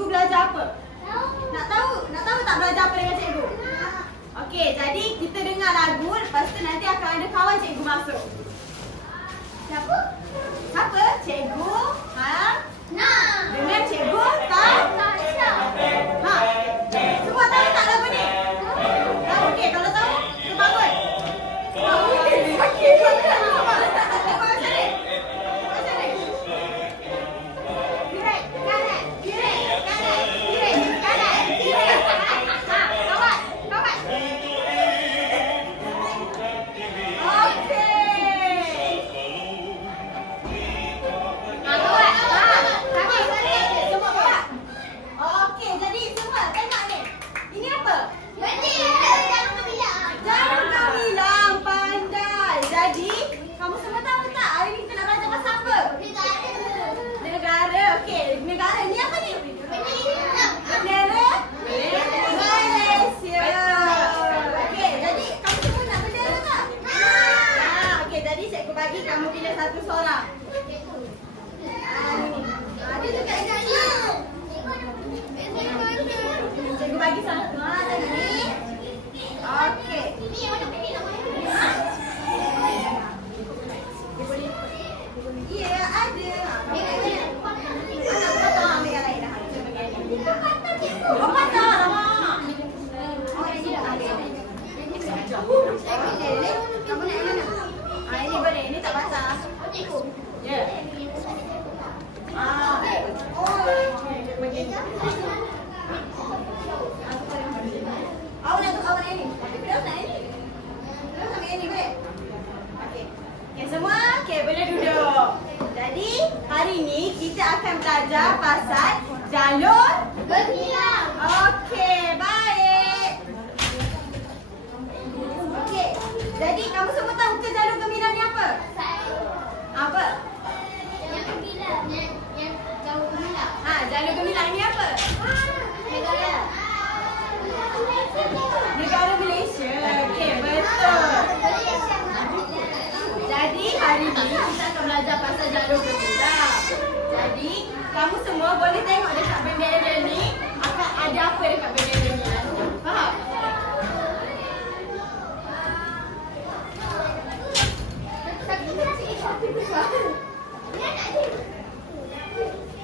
cikgu belajar apa? Nak tahu? Nak tahu tak belajar apa dengan cikgu? Okey, jadi kita dengar lagu, lepas tu nanti akan ada kawan cikgu masuk. Siapa? Siapa? Cikgu? Ha? Dengan cikgu? Tak? Ha? Semua tahu tak lagu ni? Tahu? Okey, kalau tahu, kita bangun.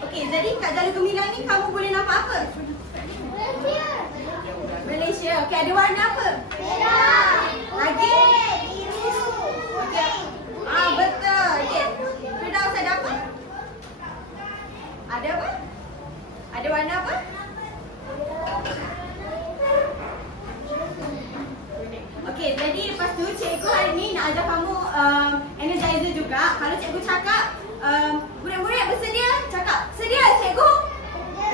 Okey, jadi kat Jalur Gemilang ni kamu boleh nampak apa? Malaysia. Okey, ada warna apa? Merah. Lagi? Biru. Okey. Betul. Okey. Firdaus ada apa? Ada apa? Ada warna apa? Okey, jadi lepas tu cikgu hari ni nak ajar kamu energizer juga. Kalau cikgu cakap murid-murid bersedia, cakap sedia cikgu.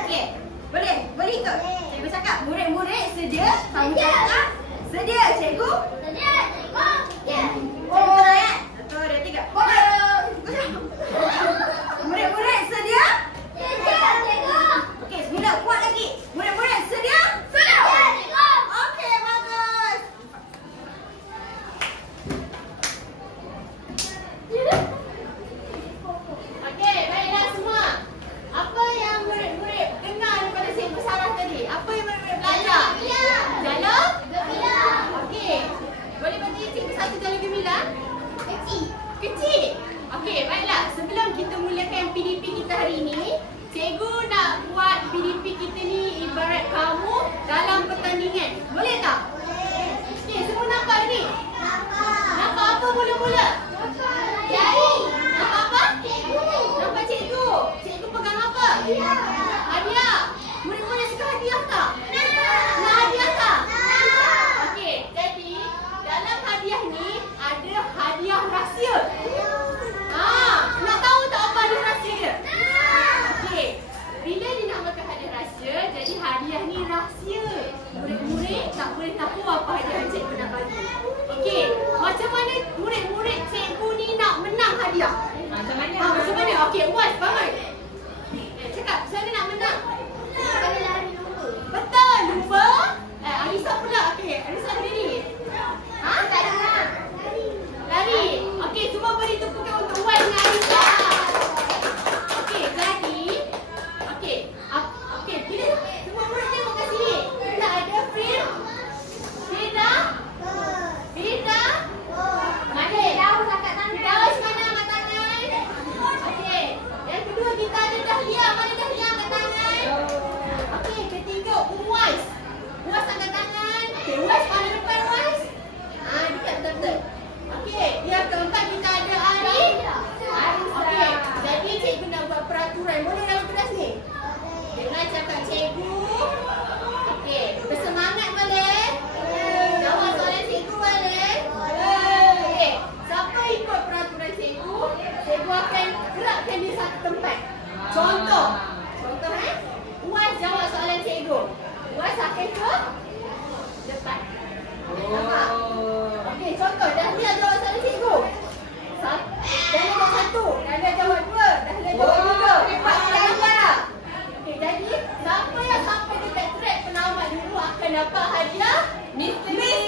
Okey, boleh? Boleh ikut? Cikgu cakap murid-murid sedia, kamu cakap sedia cikgu. Sedia cikgu. Ya. Betul ya? Betul, dia tiga. Murid-murid sedia? Sedia cikgu. Okey, semula kuat lagi. Murid-murid sedia? Sedia cikgu. Okey, bagus. Okey, baiklah semua. Apa yang murid-murid dengar daripada Cikgu Sarah tadi? Apa yang murid-murid belajar? Jalur Gemilang. Okey. Boleh bagi cikgu satu jalur gemilang? Kecil. Kecil? Okey, baiklah. Sebelum kita mulakan PDP kita hari ini, cikgu nak buat PDP kita ni ibarat kamu dalam pertandingan. Boleh tak? Boleh. Okey, semua nampak ni? Nampak. Nampak apa mula-mula? Jari. Nampak apa? Cikgu. Nampak cikgu. Cikgu pegang apa? Hadiah. Hadiah. Murid-murid suka hadiah tak? Nak hadiah tak? Okey, jadi dalam hadiah ni ada hadiah rahsia. Nak tahu tak apa hadiah rahsia dia? Okey, bila dia nak makan hadiah rahsia, jadi hadiah ni rahsia. Murid-murid tak boleh tahu apa hadiah yang cikgu nak bagi. Okey, macam mana murid-murid cikgu ni nak menang hadiah? Macam mana? Macam mana? Okey, Wan, bangun. Cakap, macam mana nak menang? Kena lari lumba. Betul, lumba. Alisa pula. Okey, Alisa berdiri. Tak ada menang. Lari. Okey, semua beri tepuk Wes akan ke depan. Nampak? Okey, contoh Dahlia jawab soalan cikgu. Dahlia jawab 1, Dahlia jawab 2, Dahlia jawab 3. Lepas Dahlia. Okey, jadi siapa yang sampai dekat track penamat dulu akan dapat hadiah misteri.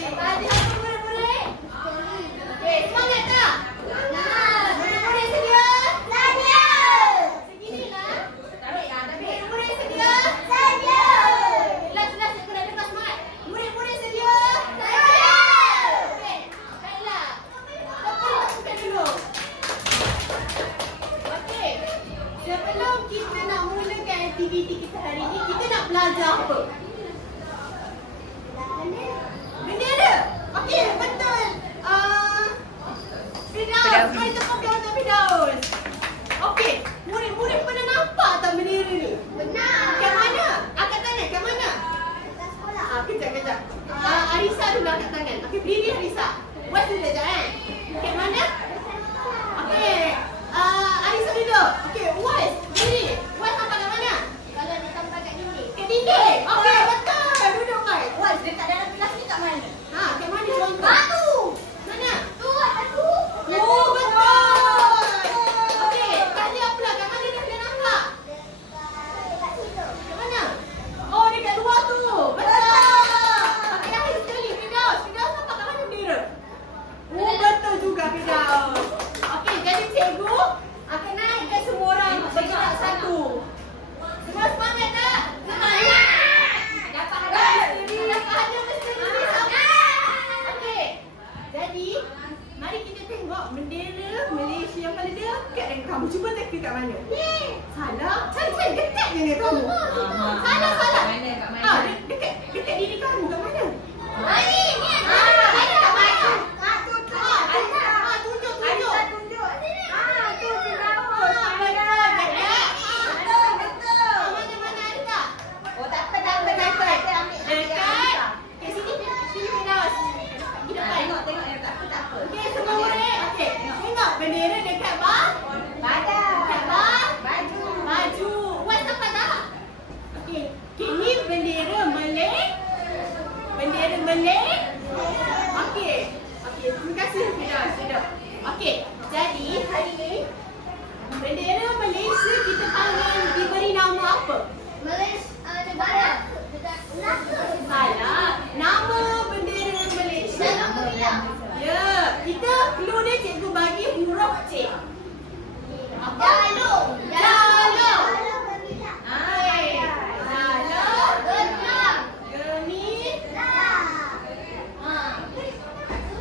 Dapat hadiah apa murid-murid? Okey, semangat tak? Semangat. Murid-murid sedia? Sedia. Seginilah. Murid-murid sedia? Sedia. Jelas-jelas saya kena dengar semangat. Murid-murid sedia? Sedia. Okey, baiklah. Siapa nak buka dulu? Okey. Sebelum kita nak mulakan aktiviti kita hari ini, kita nak belajar apa? Bendera. Okey, betul. Firdaus, mari tepukkan untuk Firdaus. Okey, murid-murid pernah nampak tak bendera ni? Benar. Kat mana? Angkat tangan, kat mana? Kat sekolah. Kejap. Arisa dulu angkat tangan. Okey, berdiri Arisa. Buat dulu sekejap kat mana? Okey. Arisa duduk. Okey, Uwais, berdiri. Uwais nampak kat mana? Kalau dia nampak kat dinding. Kat dinding? Okey, betul. Duduk Uwais. Uwais, dia tak dalam kelas ni kat mana? Kat mana contoh? Batu. Mana? Tu, batu. Oh, betul. Okey, Dahlia pula kat mana Dahlia nampak? Dekat situ. Kat mana? Oh, dekat luar tu. Betul. Okey, akhir sekali. Firdaus nampak kat mana bendera? Oh, betul juga Firdaus. Okey, jadi cikgu akan naikkan semua orang bergerak satu. Semua semangat tak? Semangat! Dapat hadiah misteri. Dapat hadiah misteri. Okey, jadi mari kita tengok bendera Malaysia yang paling dekat dengan kamu. Cuba teka kat mana? Salah. Cari dekat dengan kamu. Salah. Dekat diri kamu kat mana? Ni. Ada kat mana? Tunjuk. Mana ada tak? Oh, tak apa. Dekat. Okey, sini Firdaus. Pergi depan. Tengok. Tak apa. Okey, semua murid. Okey, tengok bendera dekat badan. Dekat baju. Uwais nampak tak? Okey, ni bendera Malay. Okey, terima kasih Firdaus. Okey, jadi hari ni bendera Malaysia kita panggil diberi nama apa? Negara. Salah. Nama bendera Malaysia. Ya, kita clue dia cikgu bagi huruf C. Jalur.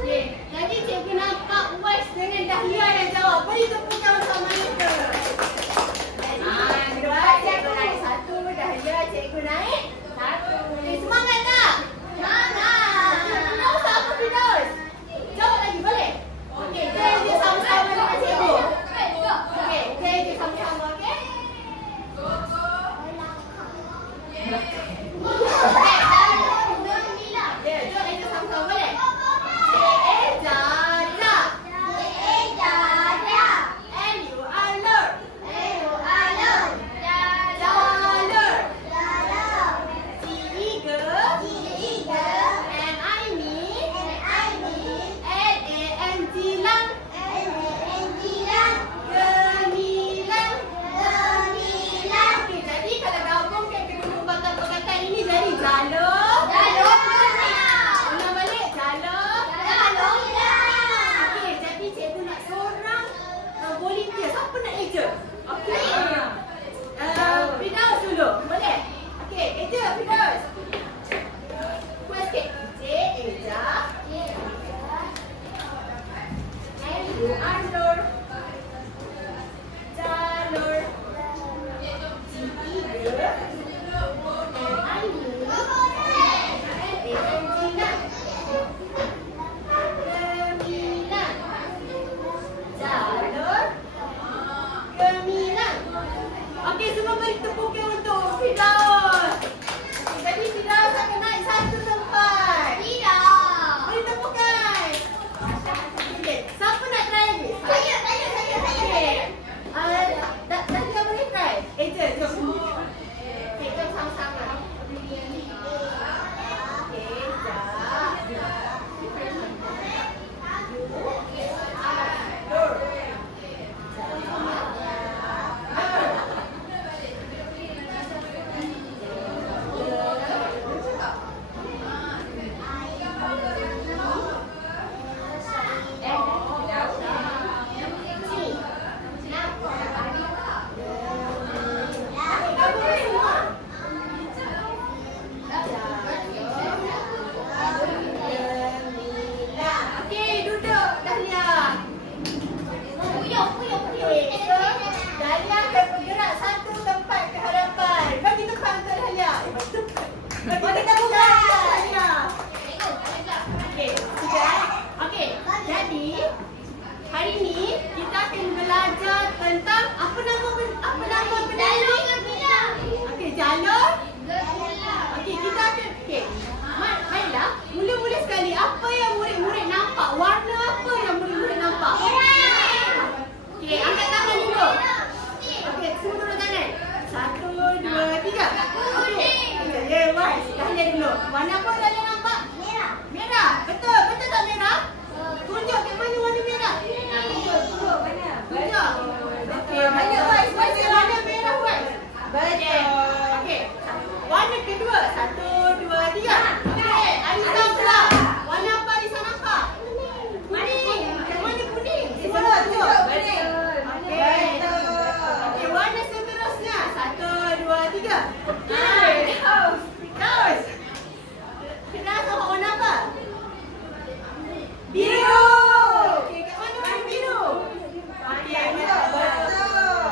Okey, jadi cikgu nampak Uwais dengan Dahlia yang jawab. Beri tepukan untuk mereka. Jadi, cikgu naik 1, Dahlia cikgu naik 1. Okey, semangat tak? Semangat. Firdaus apa Firdaus? Jawab lagi, boleh? Okey, dia sama-sama dengan cikgu. Okey, dia sama-sama, okey? Ya, jawab lagi sama-sama, boleh? Okey dulu. Warna apa Dahlia nampak? Merah. Merah. Betul. Betul tak merah? Tunjuk kat mana warna merah. Tunjuk. Mana? Tunjuk. Okey. Mana warna merah buat? Betul. Okey. Warna kedua. 1, 2, 3. Okey. Alisa pula. Warna apa Alisa nampak? Kuning. Mana kuning? Semua tunjuk. Betul. Okey. Okey. Warna seterusnya. 1, 2, 3. Kaus. Kenal sama warna apa? Biru. Okey, kat mana warna biru? Okey, betul.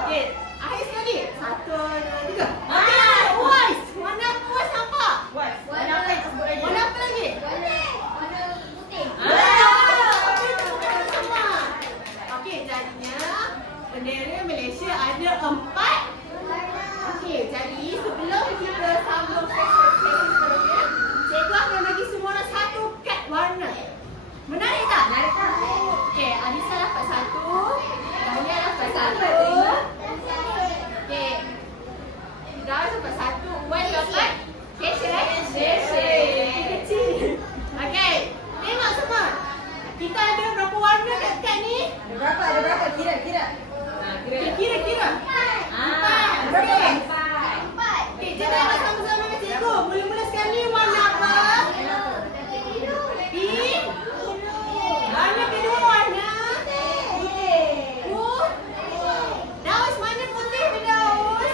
Okey, akhir sekali. 1, 2, 3. Okey, white. Warna apa white nampak? Warna apa yang sebut lagi? Warna apa lagi? Warna putih. Sama. Okey, jadinya bendera Malaysia ada 4. Okey, jadi sebelum kita sambung sesi seterusnya, cikgu akan bagi semua orang satu kad warna. Menarik tak? Menarik tak? Okey, Alisa dapat 1, Dahlia dapat 1. Okey. Dah dapat 1, Wan dapat kecil. Okey, tengok semua. Kita ada berapa warna kat kad ni? Ada berapa? Kira. Kira. 4. Berapa? Okey, kita nak sama-sama dengan cikgu. Mula-mula sekali warna apa? Biru. Warna kedua warna? Daus, mana putih Daus?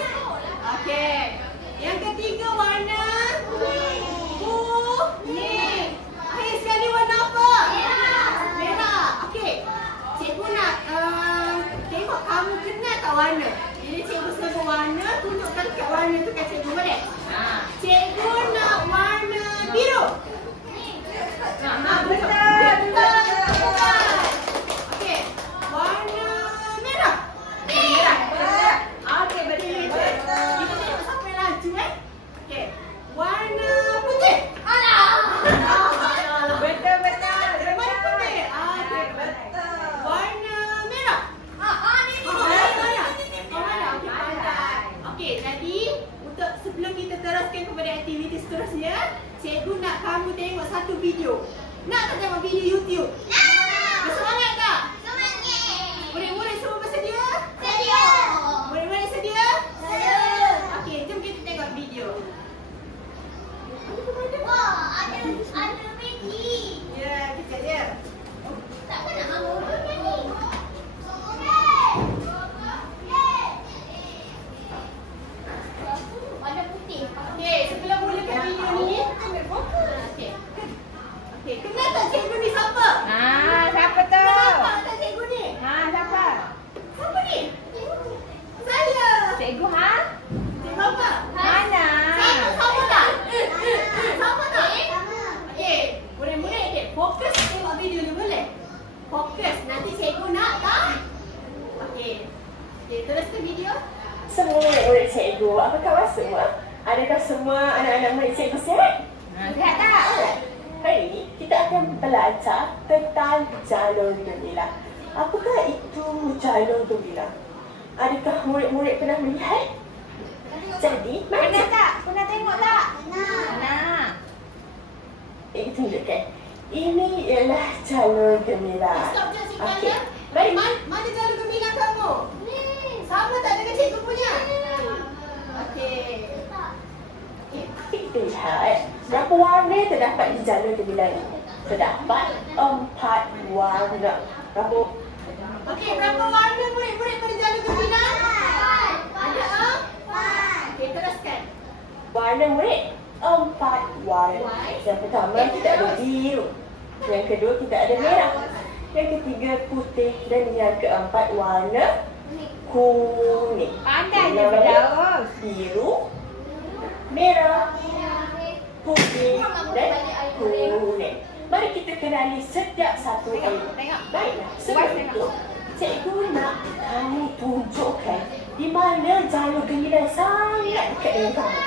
Okey. Yang ketiga warna? Kuning. Akhir sekali warna apa? Merah. Okey. Cikgu nak tengok kamu kenal tak warna. Jadi cikgu sebut warna, tunjukkan kat warna tu kat cikgu, boleh? Cikgu nak warna biru. Betul. Okey. Warna merah. Okey, betul. Kita tengok siapa yang laju Okey. Warna putih. Betul. Mana putih? Okey, betul. Warna merah. Okey, jadi untuk sebelum kita teruskan kepada aktiviti seterusnya, cikgu nak kamu tengok satu video. Nak tak tengok video YouTube? Bersemangat tak? Murid-murid semua bersedia? Murid-murid sedia? Okey, jom kita tengok video. Ya, kejap dia. Okey, sebelum mulakan video ni, okey, kenal tak cikgu ni siapa? Siapa tu? Kenapa tak cikgu ni? Siapa? Siapa ni? Saya. Cikgu Cikgu apa? Mana? Sama tak? Sama tak? Okey, murid-murid, okey, fokus tengok video ni boleh? Fokus, nanti cikgu nak tak? Okey. Okey, teruskan video. Semua murid cikgu, apa khabar semua? Adakah semua anak-anak murid cikgu sihat? Sihat tak? Hari ini kita akan belajar tentang jalur gemilang. Apakah itu jalur gemilang? Adakah murid-murid pernah melihat? Jadi, Pernah tak? Pernah tengok tak? Pernah. Tunjukkan. Ini ialah jalur gemilang. Stop je cikgu Okey. ada. Baik. Mana jalur gemilang kamu? Sama tak dengan cikgu punya? Okey. Kita lihat berapa warna terdapat di jalur gemilang ini. Terdapat 4 warna. Berapa? Okey, berapa warna murid-murid pada jalur gemilang? Ada 4. Okey, teruskan. Warna murid 4 warna. Yang pertama kita ada biru. Yang kedua kita ada merah. Yang ketiga putih dan yang keempat warna kuning. Pandai je Yang mana? Firdaus. Biru, merah, putih dan kuning. Mari kita kenali setiap satu Tengok. Baiklah, Buat sebelum tengok. itu cikgu nak kamu tunjukkan di mana jalur gemilang sangat dekat dengan kamu.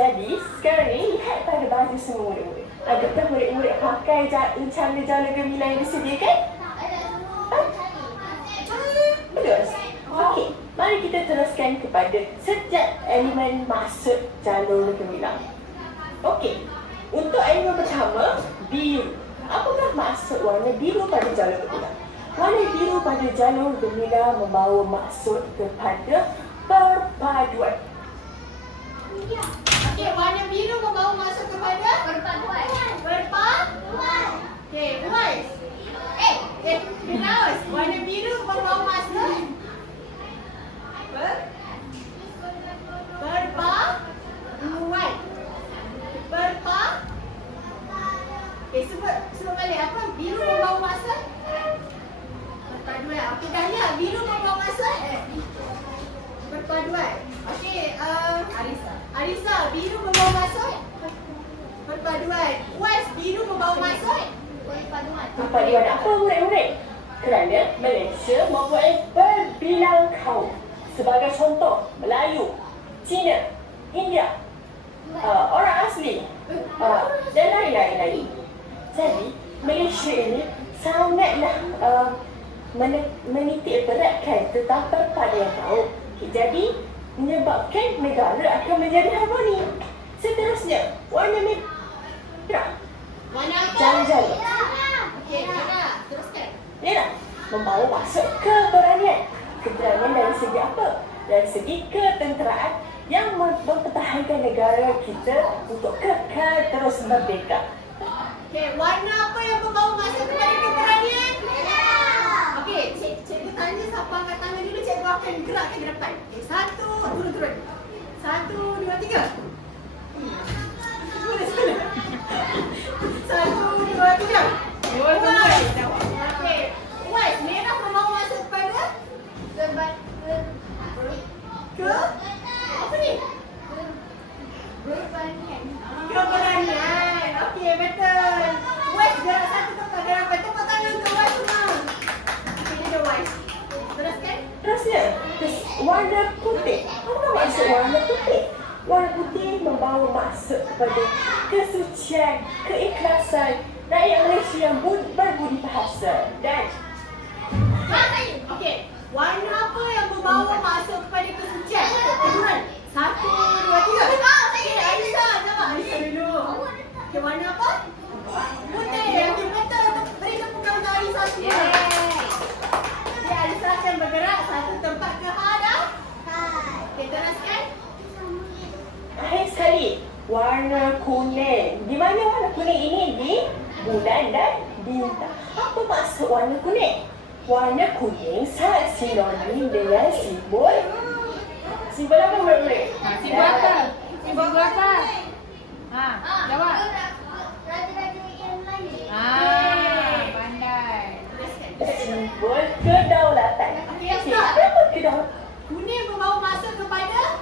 Jadi, sekarang ni lihat pada baju semua murid-murid. Adakah murid-murid pakai jala gemilang yang disediakan? Betul. Okey, mari kita teruskan kepada setiap elemen masuk jalur gemilang. Okey, untuk elemen pertama, biru. Apakah maksud warna biru pada jalur gemilang? Warna biru pada jalur gemilang membawa maksud kepada perpaduan. Okey, warna biru membawa maksud kepada perpaduan. Okey, boys. Firdaus, warna biru membawa maksud perpaduan. Okey, sebut balik apa? Biru membawa maksud perpaduan. Okey, Dahlia, biru membawa maksud perpaduan. Okey, Arisa, biru membawa maksud perpaduan. Uwais, biru membawa maksud Perpaduan apa murid-murid? Kerana Malaysia mempunyai berbilang kaum. Sebagai contoh, Melayu, Cina, India, orang asli, dan lain-lain. Jadi, Malaysia ini sangatlah menitik beratkan tentang perpaduan kaum. Jadi, menyebabkan negara akan menjadi harmoni. Seterusnya, warna merah. Warna apa? Jala-jala. Okey, Lena, teruskan. Merah membawa maksud keberanian. Keberanian dari segi apa? Dari segi ketenteraan yang mempertahankan negara kita untuk kekal terus merdeka. Okey, warna apa yang membawa maksud kepada keberanian? Okey, cikgu tanya siapa angkat tangan dulu, cikgu akan gerakkan ke depan. Okey, turun. 1, 2, 3. 1, 2, 3. Okey, Uwais, merah membawa maksud kepada apa ni? Keberanian. Okey, betul. Uwais, gerak satu tempat ke depan. Tepuk tangan untuk Uwais semua. Okey, ini dia Uwais. Teruskan. Terusnya, warna putih. Apa maksud warna putih? Warna putih membawa maksud kepada kesucian, keikhlasan rakyat Malaysia yang berbudi bahasa dan Okey, warna apa yang membawa maksud kepada kesucian? Kejuran. 1, 2, 3. Okey, Alisa, jawab. Alisa dulu. Okey, warna apa? Putih. Okey, betul. Beri tepukan untuk Alisa semua. Okey, Alisa akan bergerak satu tempat ke hadapan. Okey, teruskan. akhir sekali, warna kuning. Di mana warna kuning ini? Di bulan dan bintang. Apa maksud warna kuning? Warna kuning sangat sinonim dengan simbol. Simbol apa murid-murid? Simbol apa? Simbol apa? Jawab. Pandai. Simbol kedaulatan. Okey, stop. Kenapa kedaulatan? Kuning membawa maksud kepada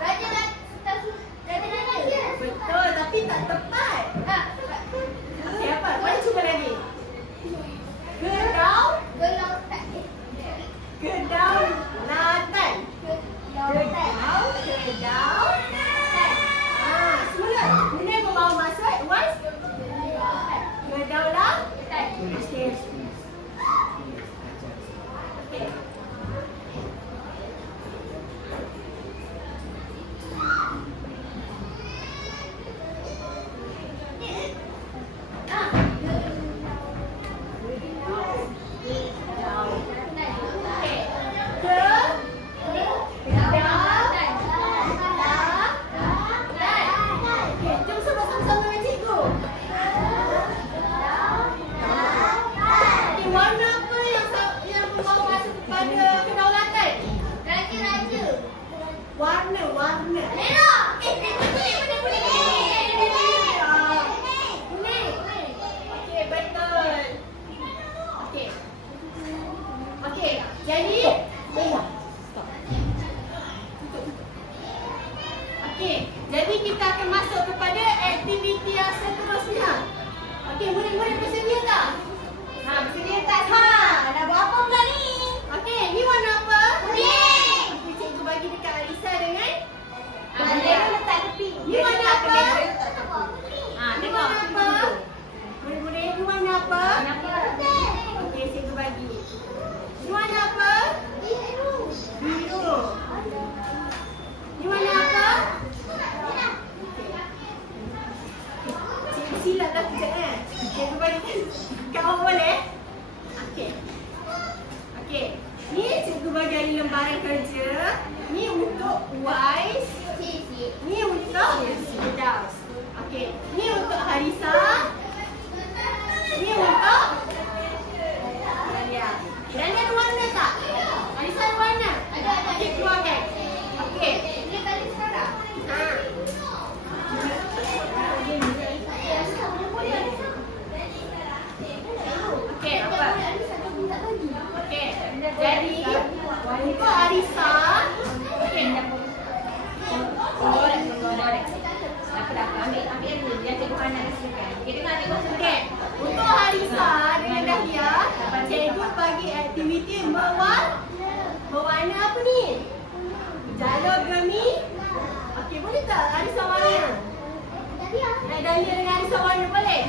betul, tapi tak tepat. Okey, apa? Mari cuba lagi. Kedaulatan. Semula. Kuning membawa maksud was kedaulatan. Okey. Okey. Warna. Merah. Kuning. Okey, betul. Okey, jadi okey, jadi kita akan masuk kepada aktiviti yang seterusnya. Okey, murid-murid bersedia tak? Bersedia tak? Dah buat apa pula ni? Okey, ni warna apa? Kuning. Cikgu bagi dekat Alisa dengan Dia letak tepi. Ni warna apa? lembaran kerja. Ni untuk Wais. Ni untuk Firdaus. Okey. Ni untuk Harisa. Ni untuk Dalia. Dalia ada warna tak? Harisa ada warna? Ada. Okey, keluarkan. Okey. Ini kali sekarang. Ha. Okey, apa? Okey. Jadi untuk Harisa, okey. Okey. Untuk Harisa dengan Dahlia, cikgu bagi aktiviti berwarna apa ni? Jalogami. Okey, boleh tak Harisa warna? Dahlia dengan Harisa warna boleh?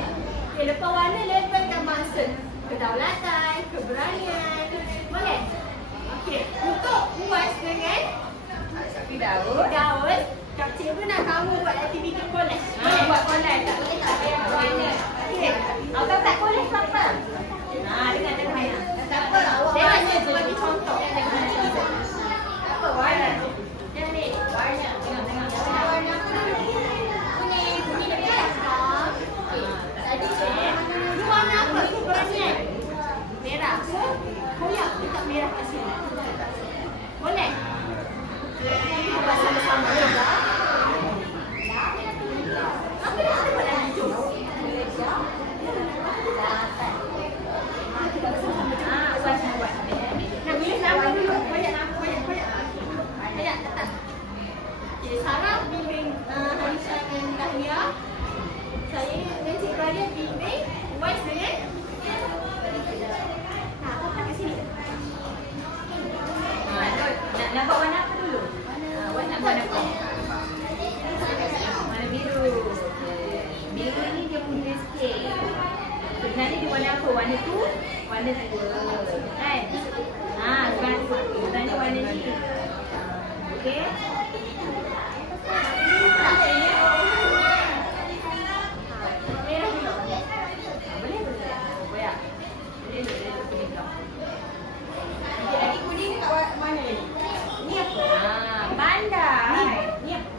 Okey, lepas warna letakkan masa kedaulatan, keberanian. Boleh? Okey, untuk Uwas dengan Firdaus, Kak Cikgu nak kamu buat aktiviti kolej. Boleh buat kolej tak? Boleh tak payah warna? Okey. Kalau tak kolej apa? Dengar Haya. Tak apa. Tengok cikgu bagi contoh. Apa warna? Jangan ni. Warna. Tengok. Warna apa dulu? Kuning. Kuning lebih hitam. Tadi ni warna apa? Keberanian. Merah ke? Koyak letak merah kat sini. Boleh? Buat sama-sama juga. Apa dah ada pada hijau? Kita bersama-sama juga. Nak pilih nama dulu. Koyak. Koyak, letak. Okay, Sarah bimbing Harisa dan Dahlia. Saya dan Cik Radia bimbing Wais dengan letak kat sini. Nak buat warna apa dulu? Nak buat apa? Warna biru. Biru ni dia muda sikit. Sebenarnya dia warna apa? Warna tu? Warna tua. Kan? Sebenarnya warna ni. Okey? Merah dulu. Boleh? Koyak. Boleh. Okey, lagi kuning kat mana ni? Ni apa? Pandai. Ni apa?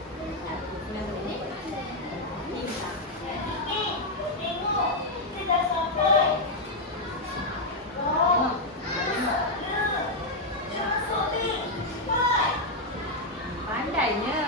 Pandainya.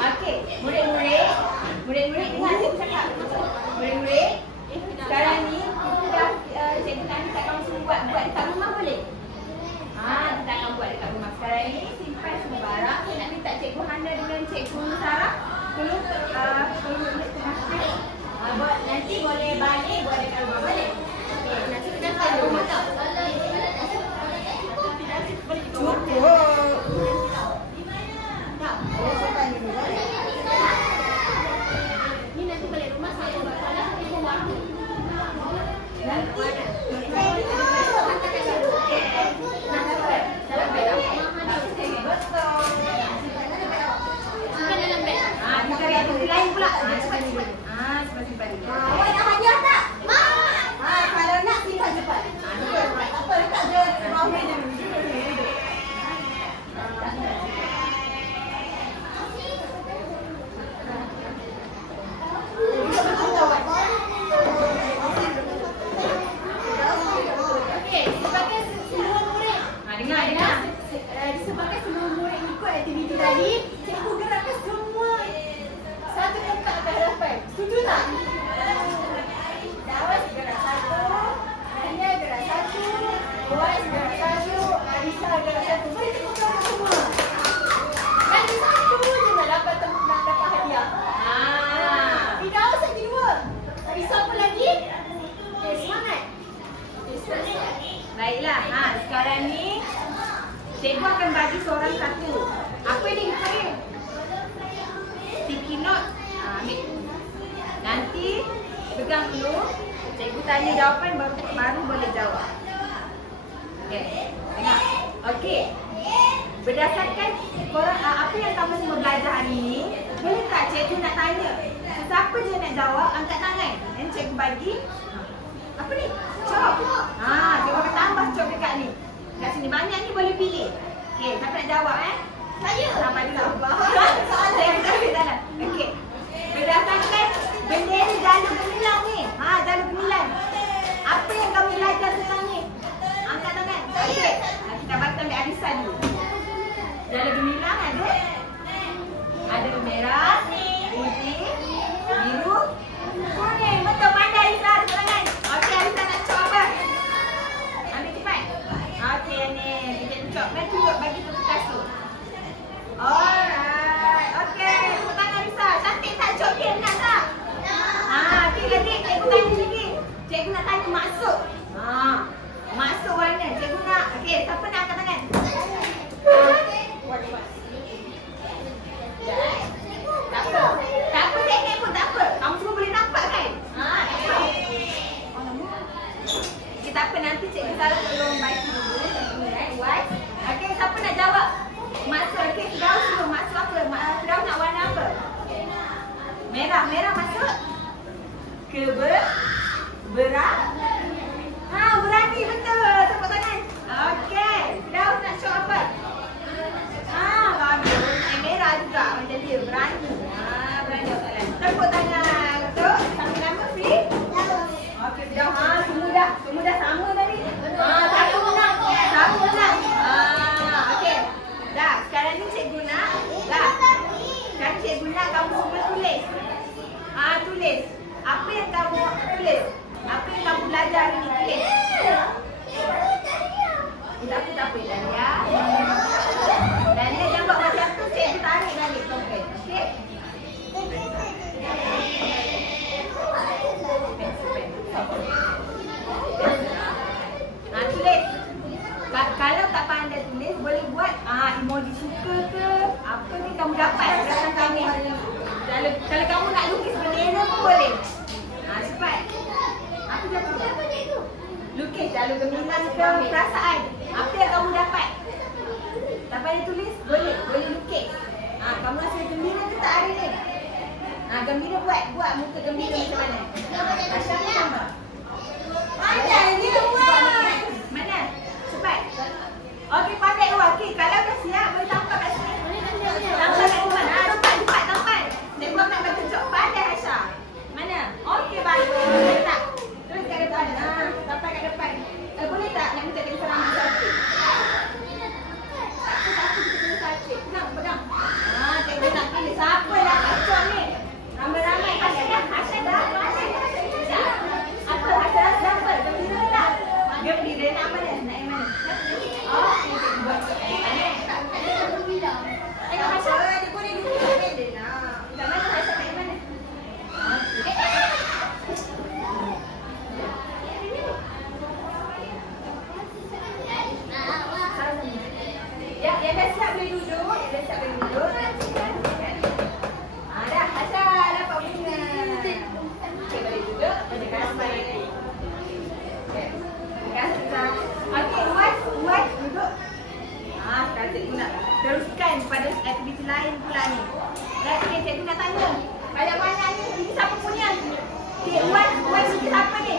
Okey, murid-murid dengar cikgu cakap. Murid-murid, sekarang ni kita dah cikgu tanya kat kamu semua buat dekat rumah boleh? Kita akan buat dekat rumah. Sekarang ni simpan semua barang. Saya nak minta cikgu Hana dengan cikgu Sarah tolong masuk. Nanti boleh balik buat dekat rumah boleh? Okey, nanti kita datang rumah tau. Ni nanti balik rumah saya buat salah satu waktu. Nanti lain pula. Simpan dulu. Awak nak hadiah tak? Kalau nak simpan cepat. Apa letak je bawah meja dulu. Okey, sebagai semua murid. Dengar. Sebagai semua murid ikut aktiviti tadi, cikgu gerakkan semua satu tempat ke hadapan. Setuju tak? Dawas gerak satu, Dahlia gerak satu, Wais dan satu, Arisa ada satu. Boleh tepuk tangan semua. Lagi satu je nak dapat hadiah. Firdaus lagi 2. Arisa apa lagi? Okay, semangat. Baiklah. Sekarang ni cikgu akan bagi seorang satu. Apa ni kita? Sticky note. Ambil. Nanti pegang dulu. Cikgu tanya jawapan baru boleh jawab. Okey. Tengok. Okey. Berdasarkan korang apa yang kamu semua belajar hari ni, boleh tak cikgu nak tanya? Siapa je nak jawab, angkat tangan. Dan cikgu bagi apa ni? Cok. Cikgu akan tambah cok dekat ni. Kat sini banyak ni boleh pilih. Okey, siapa nak jawab Saya. Sampai dulu. Saya ambil dalam. Okey. Berdasarkan bendera jalur gemilang ni. Jalur gemilang. Apa yang kamu belajar tentang ni? Angkat tangan. Okey. Kita bagi ambil Arisa dulu. Jalur gemilang ada. Ada merah, putih, biru, kuning. Betul, pandai Arisa. Tepuk tangan. Okey, Arisa nak cok apa? Ambil cepat. Okey ni. Kita cok. Mari tunjuk bagi kertas tu. Alright. Okey. Tepuk tangan Arisa. Cantik tak cok dia? Nak tak? Okey lagi. Cikgu tanya lagi. Cikgu nak tanya maksud. Maksud warna. Cikgu nak. Okey. Siapa nak angkat tangan? Tak apa. Tak apa saya pun tak apa. Kamu semua boleh nampak kan? Tak apa. Okey tak apa. Nanti cikgu Sarah tolong bagi dulu. Buat. Okey siapa nak jawab? Maksud. Okey Firdaus dulu. Maksud apa? Firdaus nak warna apa? Merah. Merah maksud? Berani betul. Tepuk tangan. Okey. Firdaus nak show apa? Bagus. Merah juga. Macam dia. Berani. Berani. Tepuk tangan. Betul. Sampai nama Fri? Okey. Firdaus. Semua dah sama tadi. Satu menang. Okey. Dah. Sekarang ni cikgu nak. Sekarang cikgu nak kamu semua tulis. Tulis. Apa yang kamu tulis? Apa yang kamu belajar hari ni? Tulis. Tak apa Dania. Dania jangan buat macam tu. Cikgu tarik balik topeng. Okey? Tulis. Kalau tak pandai tulis, boleh buat emoji suka ke apa ni kamu dapat berdasarkan kami. Kalau kamu nak lukis bendera pun boleh. Cepat. Apa dia? Lukis jalur gemilang ke perasaan. Apa yang kamu dapat? Tak payah tulis, boleh lukis. Kamu rasa gembira ke tak hari ni? Gembira buat muka gembira macam mana? Asya pun sama. Pandainya Wan. Mana? Cepat. Okey, pandai Wan. Okey, kalau dah siap boleh tampak kat sini. Tampak kat Wan. Cepat tampak. Cikgu nak bagi tunjuk pandai Asya. Mana? Okey, bagus. Boleh tak? Terus kat depan. Sampai kat depan. Boleh tak nak minta cikgu salam satu? Satu kita pegang. Cikgu nak pilih siapa yang cocok ni. Ramai-ramai. Asya dah. Apa? Asya dah siapa? Gembira tak? Gembira nak mana? Nak yang mana? Okey, cikgu buat. Tengok Asya. Dia boleh duduk kat medan. Kat mana Asya nak yang mana? Yang dah siap boleh duduk. Dah, Asya dapat bunga. Okey, boleh duduk. Terima kasih. Terima kasih. Okey, Uwas duduk. Sekarang cikgu nak teruskan pada aktiviti lain pula ni. Okey, cikgu nak tanya. Banyak-banyak ni, ini siapa punya? Okey, Uwas lukis siapa ni?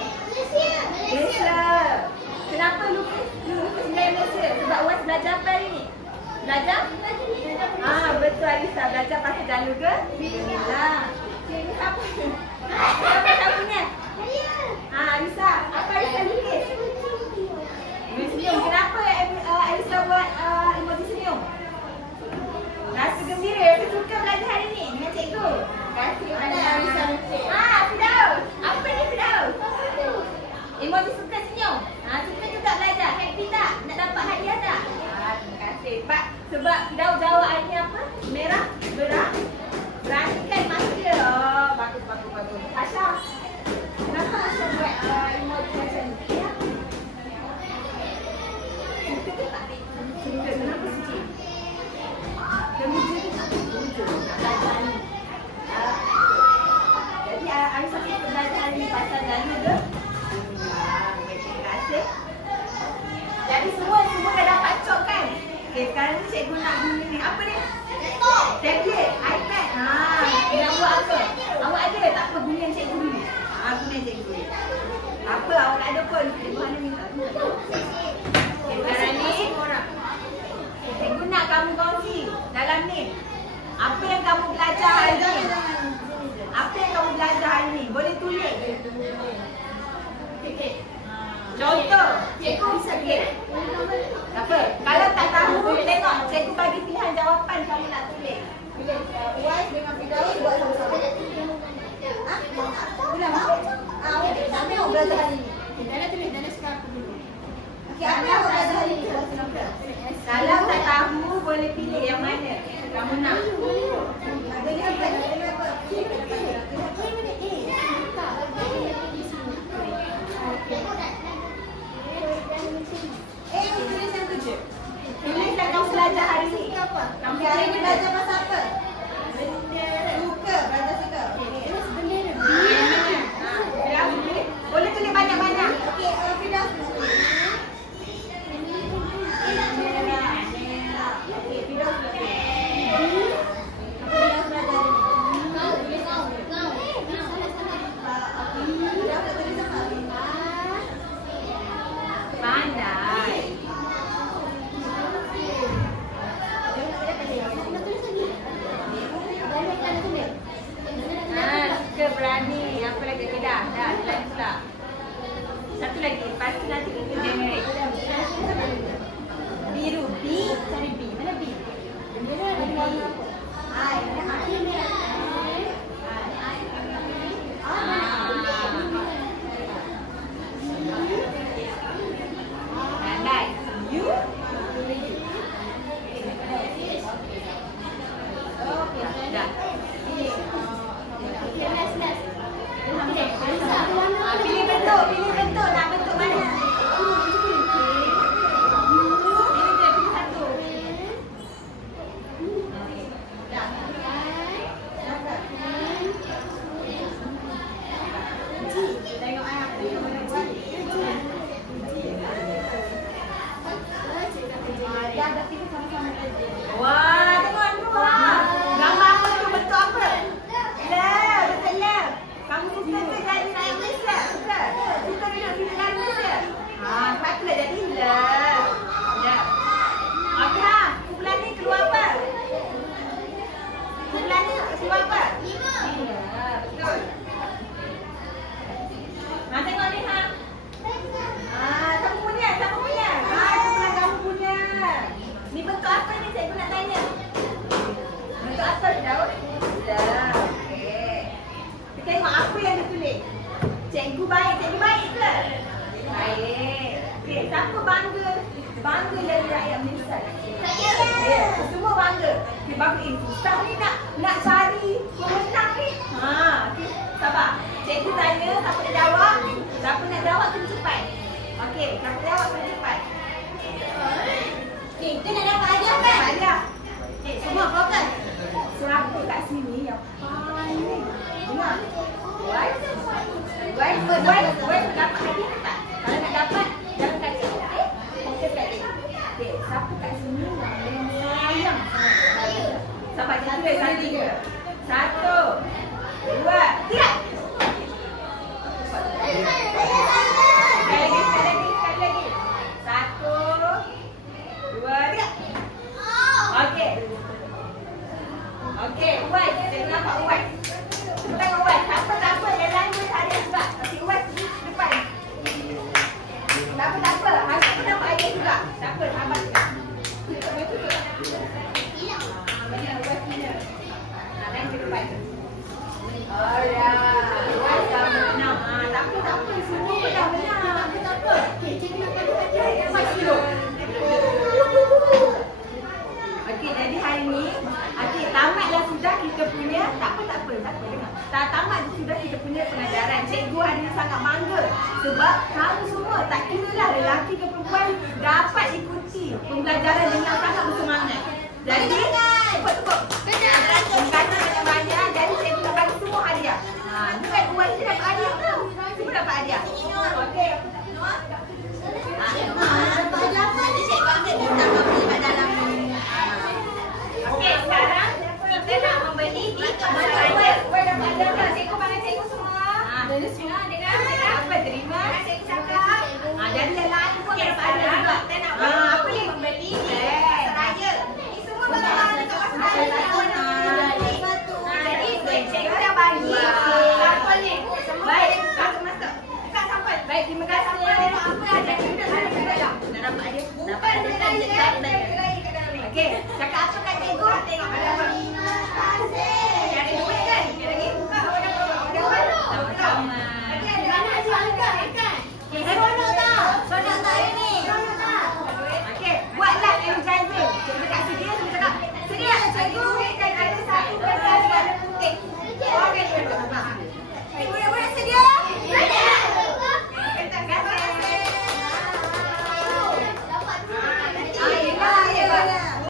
Malaysia. Kenapa lukis wilayah Malaysia? Sebab Uwas belajar apa hari ni? Belajar? Betul Arisa. Belajar pasal jalur ke? Gemilang. Okey, ni siapa? Siapa punya? Arisa. Apa Arisa lukis? Senyum. Kenapa Arisa buat emoji senyum? Rasa gembira. Rasa suka belajar hari ni dengan cikgu. Terima kasih kepada Arisa lukis. Firdaus. Apa ni Firdaus? Emoji suka senyum. Suka juga belajar. Happy Sebab Firdaus jawab hari ni apa? Merah, beranikan masa dia. Oh, bagus. Asha, kenapa Asha buat emoji macam ni? Ya? Suka ke tak? Suka. Kenapa suka? Kemudian ni tak suka. Belajar ni. Jadi Aisyah suka belajar ni pasal nanya ke? Terima kasih. Jadi semua dah dapat cok kan? Okay, sekarang ni cikgu nak guna ni. Apa ni? Tablet, iPad. Nak buat apa? Awak ada? Tak apa, guna yang cikgu dulu. Guna yang cikgu dulu. Apa, awak tak ada pun. Cikgu hanya minta. Okay, sekarang ni cikgu nak kamu kongsi dalam ni. Apa yang kamu belajar hari ni? Apa yang kamu belajar hari ni? Boleh tulis. Okay. Contoh, cikgu bisa apa? Kalau tak tahu, tengok cikgu bagi pilihan jawapan kamu nak tulis. Uas dengan Firdaus buat sama-sama. Bilang apa? Okey, sampai awak belajar hari ni. Okey, dah tulis, dah sekarang dulu. Okey, apa yang awak belajar hari ni? Kalau tak tahu, boleh pilih yang mana kamu nak. Ada ni apa? Tulis yang tujuh. Tulis yang kamu belajar hari ni. Kamu hari ni belajar pasal apa? Bendera. Suka, belajar suka. Tulis bendera. Firdaus tulis. Boleh tulis banyak-banyak. Okey, Firdaus. Merah. Okey, Firdaus tulis. Apa Firdaus belajar hari ni? Kau tulis kau. Firdaus tak tulis apa? Pandai. Suka, berani. Apa lagi? Dah lain pula. Satu lagi. Lepas tu nanti kita generate. Biru. B. Cari B. Mana B? Bendera ada B. I. Hati merah. Pandai. You. Dah. Pilih bentuk. Nak bentuk mana? Pilih satu. Dah. Tengok apa yang mana buat. Dah pilih sama-sama aja. Wah, tengok dulu. Gambar apa tu? Bentuk apa? Betul. Kamu suka ke jadi rakyat Malaysia? Suka duduk di negara Malaysia? Patutlah jadi love. Sekejap. Okey kumpulan ni keluar apa? Kumpulan ni keluar apa? 5. Betul. Tengok ni siapa punya? Kumpulan kamu punya. Ni bentuk apa ni cikgu nak tanya? Bentuk apa Firdaus? Tengok apa yang dia tulis. Cikgu baik ke? Baik. Okey, siapa bangga dari rakyat Malaysia? Saya. Semua bangga. Okey, bagus. Susah ni nak cari pemenang ni. Okey, sabar. Cikgu tanya, siapa nak jawab? Siapa nak jawab kena cepat. Okey, siapa jawab kena cepat. Okey, kita nak dapat hadiah kan? Hadiah. Semua fokus. Siapa kat sini yang paling dengar? Wai dapat hadiah tak? Kalau nak dapat, jangan kata. Fokus kat dia. Okey, siapa kat sini yang sayang? Sabar, kita tulis 1, 2, 3. Sekali lagi. 1, 2, 3. Okey, Uwai, kita nampak Uwai. Kita tengok Uwai. Tak apa, yang lain boleh hadiah juga. Okey, Uwai pergi depan. Tak apa. Harus pun dapat hadiah juga. Tak apa, sabar juga. Kita tak boleh tutup. Banyak Uwai kena. Lain ke depan. Alright. Uwai dah menang. Tak apa. Semua pun dah menang. Tak apa. Okey, cikgu nak bagi hadiah. Uwai dulu. cikgu ada sangat bangga sebab kamu semua tak kira lah lelaki ke perempuan dapat ikuti pembelajaran dengan sangat bersemangat. Jadi tepuk-tepuk. Terima banyak. Jadi cikgu nak bagi semua hadiah. Ni kan buat kita dapat hadiah ke? Semua dapat hadiah. Okey. Okey, sekarang kita nak membeli di Raja. Cikgu mana cikgu semua? Dari semua dengan apa terima? Cikgu cakap. Jadi yang lain pun dapat hadiah juga. Kita nak apa ni membeli di Raja. Ini semua barang-barang dekat pasar. Jadi cikgu dah bagi sampel ni. Baik, masuk. Dekat sampel. Baik, terima kasih. Apa ada kita dah dapat hadiah. Dapat hadiah. Okey, cakap apa kat cikgu? Tengok ada apa. Terima kasih.